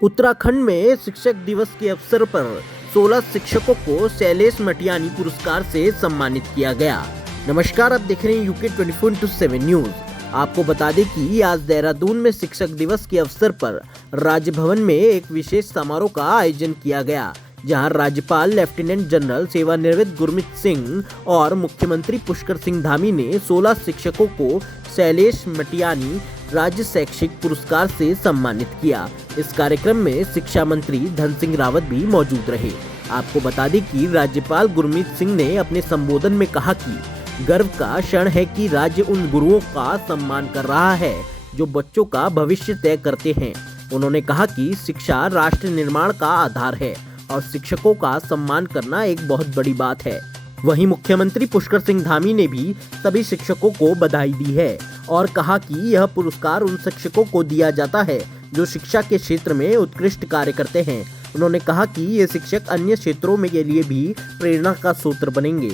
उत्तराखंड में शिक्षक दिवस के अवसर पर 16 शिक्षकों को शैलेश मटियानी पुरस्कार से सम्मानित किया गया। नमस्कार, आप देख रहे हैं यूके 24/7 न्यूज। आपको बता दें कि आज देहरादून में शिक्षक दिवस के अवसर पर राजभवन में एक विशेष समारोह का आयोजन किया गया, जहां राज्यपाल लेफ्टिनेंट जनरल सेवानिवृत्त गुरमीत सिंह और मुख्यमंत्री पुष्कर सिंह धामी ने 16 शिक्षकों को शैलेश मटियानी राज्य शैक्षिक पुरस्कार से सम्मानित किया। इस कार्यक्रम में शिक्षा मंत्री धन सिंह रावत भी मौजूद रहे। आपको बता दें कि राज्यपाल गुरमीत सिंह ने अपने संबोधन में कहा कि गर्व का क्षण है कि राज्य उन गुरुओं का सम्मान कर रहा है जो बच्चों का भविष्य तय करते हैं। उन्होंने कहा कि शिक्षा राष्ट्र निर्माण का आधार है और शिक्षकों का सम्मान करना एक बहुत बड़ी बात है। वहीं मुख्यमंत्री पुष्कर सिंह धामी ने भी सभी शिक्षकों को बधाई दी है और कहा कि यह पुरस्कार उन शिक्षकों को दिया जाता है जो शिक्षा के क्षेत्र में उत्कृष्ट कार्य करते हैं। उन्होंने कहा कि ये शिक्षक अन्य क्षेत्रों में के लिए भी प्रेरणा का स्रोत बनेंगे।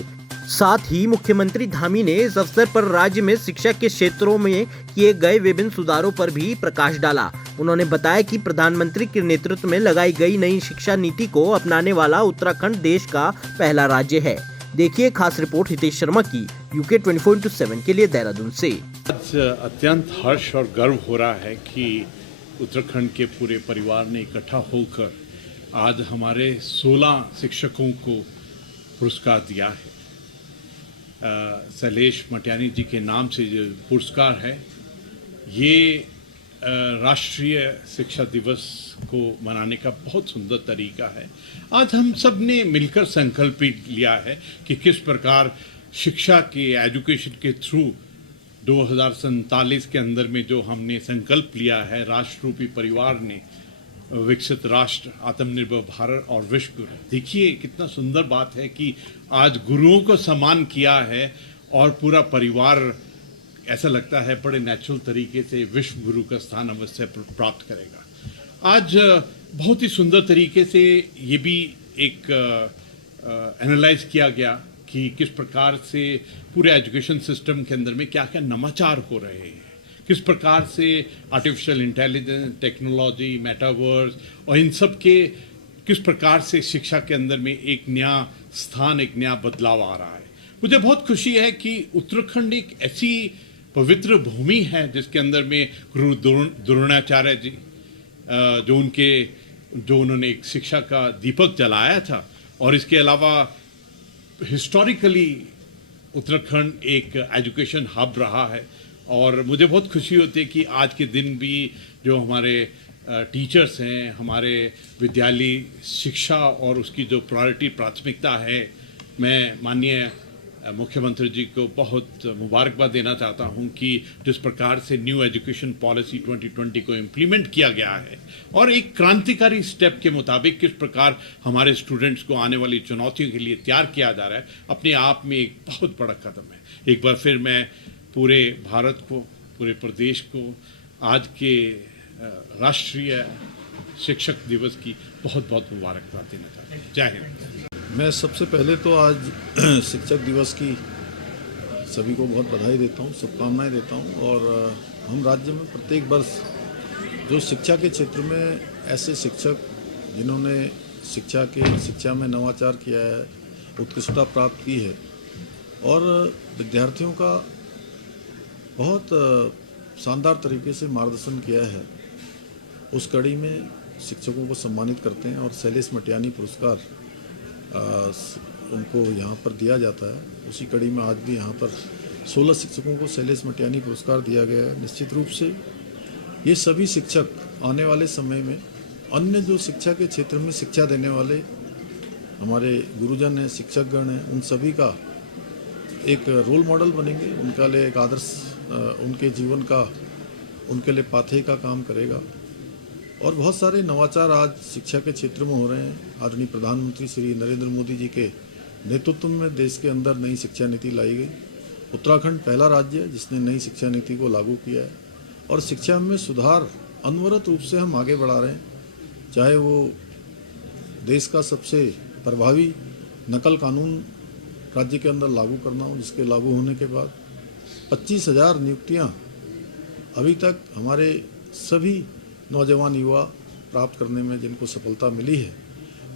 साथ ही मुख्यमंत्री धामी ने इस अवसर पर राज्य में शिक्षा के क्षेत्रों में किए गए विभिन्न सुधारों पर भी प्रकाश डाला। उन्होंने बताया कि प्रधानमंत्री के नेतृत्व में लगाई गई नई शिक्षा नीति को अपनाने वाला उत्तराखंड देश का पहला राज्य है। देखिए खास रिपोर्ट हितेश शर्मा की यूके 24/7 के लिए देहरादून से। आज अत्यंत हर्ष और गर्व हो रहा है कि उत्तराखंड के पूरे परिवार ने इकट्ठा होकर आज हमारे 16 शिक्षकों को पुरस्कार दिया है। शैलेश मटियानी जी के नाम से जो पुरस्कार है, ये राष्ट्रीय शिक्षा दिवस को मनाने का बहुत सुंदर तरीका है। आज हम सब ने मिलकर संकल्प लिया है कि किस प्रकार शिक्षा के एजुकेशन के थ्रू 2047 के अंदर में जो हमने संकल्प लिया है, राष्ट्ररूपी परिवार ने, विकसित राष्ट्र, आत्मनिर्भर भारत और विश्व गुरु। देखिए कितना सुंदर बात है कि आज गुरुओं को सम्मान किया है और पूरा परिवार ऐसा लगता है बड़े नेचुरल तरीके से विश्व गुरु का स्थान अवश्य प्राप्त करेगा। आज बहुत ही सुंदर तरीके से ये भी एक एनालाइज किया गया कि किस प्रकार से पूरे एजुकेशन सिस्टम के अंदर में क्या क्या नवाचार हो रहे हैं, किस प्रकार से आर्टिफिशियल इंटेलिजेंस, टेक्नोलॉजी, मेटावर्स और इन सब के किस प्रकार से शिक्षा के अंदर में एक नया स्थान, एक नया बदलाव आ रहा है। मुझे बहुत खुशी है कि उत्तराखंड एक ऐसी पवित्र भूमि है जिसके अंदर में गुरु द्रोणाचार्य जी जो उन्होंने एक शिक्षा का दीपक जलाया था, और इसके अलावा हिस्टोरिकली उत्तराखंड एक एजुकेशन हब रहा है। और मुझे बहुत खुशी होती है कि आज के दिन भी जो हमारे टीचर्स हैं, हमारे विद्यालय शिक्षा और उसकी जो प्राथमिकता है, मैं माननीय मुख्यमंत्री जी को बहुत मुबारकबाद देना चाहता हूं कि जिस प्रकार से न्यू एजुकेशन पॉलिसी 2020 को इम्प्लीमेंट किया गया है और एक क्रांतिकारी स्टेप के मुताबिक किस प्रकार हमारे स्टूडेंट्स को आने वाली चुनौतियों के लिए तैयार किया जा रहा है, अपने आप में एक बहुत बड़ा कदम है। एक बार फिर मैं पूरे भारत को, पूरे प्रदेश को आज के राष्ट्रीय शिक्षक दिवस की बहुत बहुत मुबारकबाद देना चाहता हूँ। जय हिंद। मैं सबसे पहले तो आज शिक्षक दिवस की सभी को बहुत बधाई देता हूँ, शुभकामनाएं देता हूँ। और हम राज्य में प्रत्येक वर्ष जो शिक्षा के क्षेत्र में ऐसे शिक्षक जिन्होंने शिक्षा में नवाचार किया है, उत्कृष्टता प्राप्त की है और विद्यार्थियों का बहुत शानदार तरीके से मार्गदर्शन किया है, उस कड़ी में शिक्षकों को सम्मानित करते हैं और शैलेश मटियानी पुरस्कार उनको यहाँ पर दिया जाता है। उसी कड़ी में आज भी यहाँ पर 16 शिक्षकों को शैलेश मटियानी पुरस्कार दिया गया है। निश्चित रूप से ये सभी शिक्षक आने वाले समय में अन्य जो शिक्षा के क्षेत्र में शिक्षा देने वाले हमारे गुरुजन हैं, शिक्षकगण हैं, उन सभी का एक रोल मॉडल बनेंगे। उनके लिए एक आदर्श, उनके जीवन का, उनके लिए पाथेय का काम करेगा। और बहुत सारे नवाचार आज शिक्षा के क्षेत्र में हो रहे हैं। आदरणीय प्रधानमंत्री श्री नरेंद्र मोदी जी के नेतृत्व में देश के अंदर नई शिक्षा नीति लाई गई। उत्तराखंड पहला राज्य है जिसने नई शिक्षा नीति को लागू किया है और शिक्षा में सुधार अनवरत रूप से हम आगे बढ़ा रहे हैं। चाहे वो देश का सबसे प्रभावी नकल कानून राज्य के अंदर लागू करना हो, जिसके लागू होने के बाद 25,000 नियुक्तियाँ अभी तक हमारे सभी नौजवान युवा प्राप्त करने में जिनको सफलता मिली है,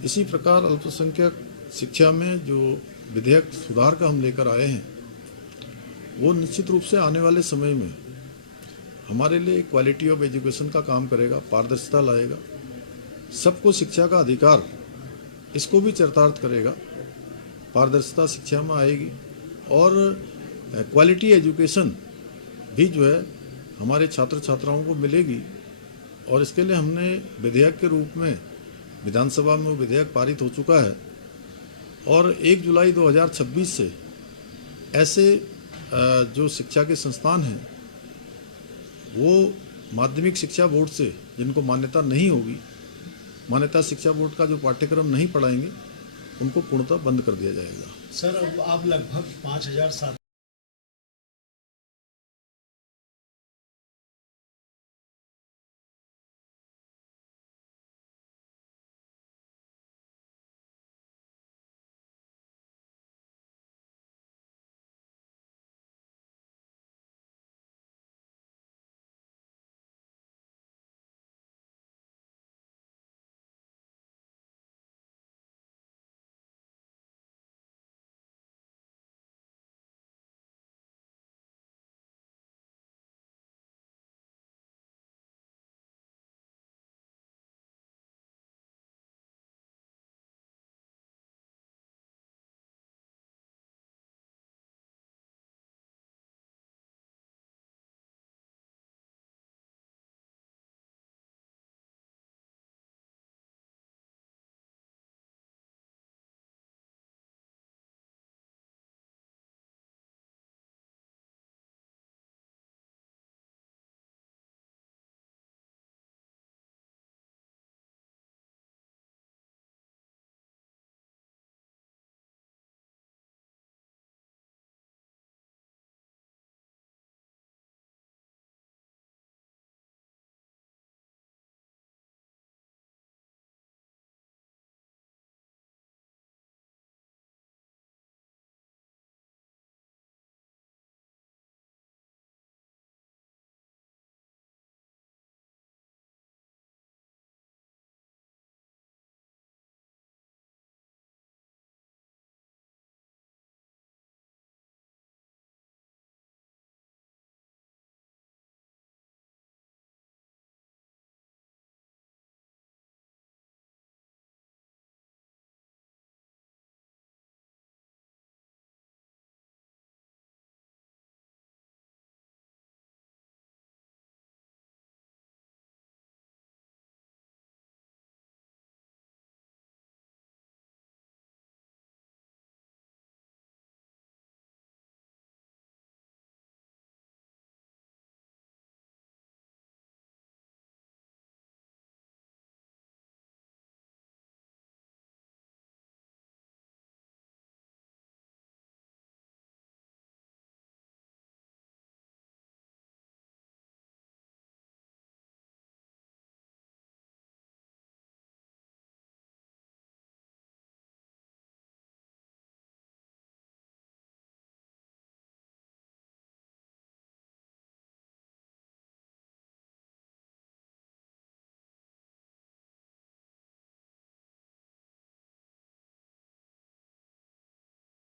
इसी प्रकार अल्पसंख्यक शिक्षा में जो विधेयक सुधार का हम लेकर आए हैं, वो निश्चित रूप से आने वाले समय में हमारे लिए क्वालिटी ऑफ एजुकेशन का काम करेगा, पारदर्शिता लाएगा, सबको शिक्षा का अधिकार इसको भी चरितार्थ करेगा, पारदर्शिता शिक्षा में आएगी और क्वालिटी एजुकेशन भी जो है हमारे छात्र छात्राओं को मिलेगी। और इसके लिए हमने विधेयक के रूप में विधानसभा में वो विधेयक पारित हो चुका है और 1 जुलाई 2026 से ऐसे जो शिक्षा के संस्थान हैं वो माध्यमिक शिक्षा बोर्ड से जिनको मान्यता नहीं होगी, मान्यता शिक्षा बोर्ड का जो पाठ्यक्रम नहीं पढ़ाएंगे, उनको पूर्णतः बंद कर दिया जाएगा। सर, अब आप लगभग 5,000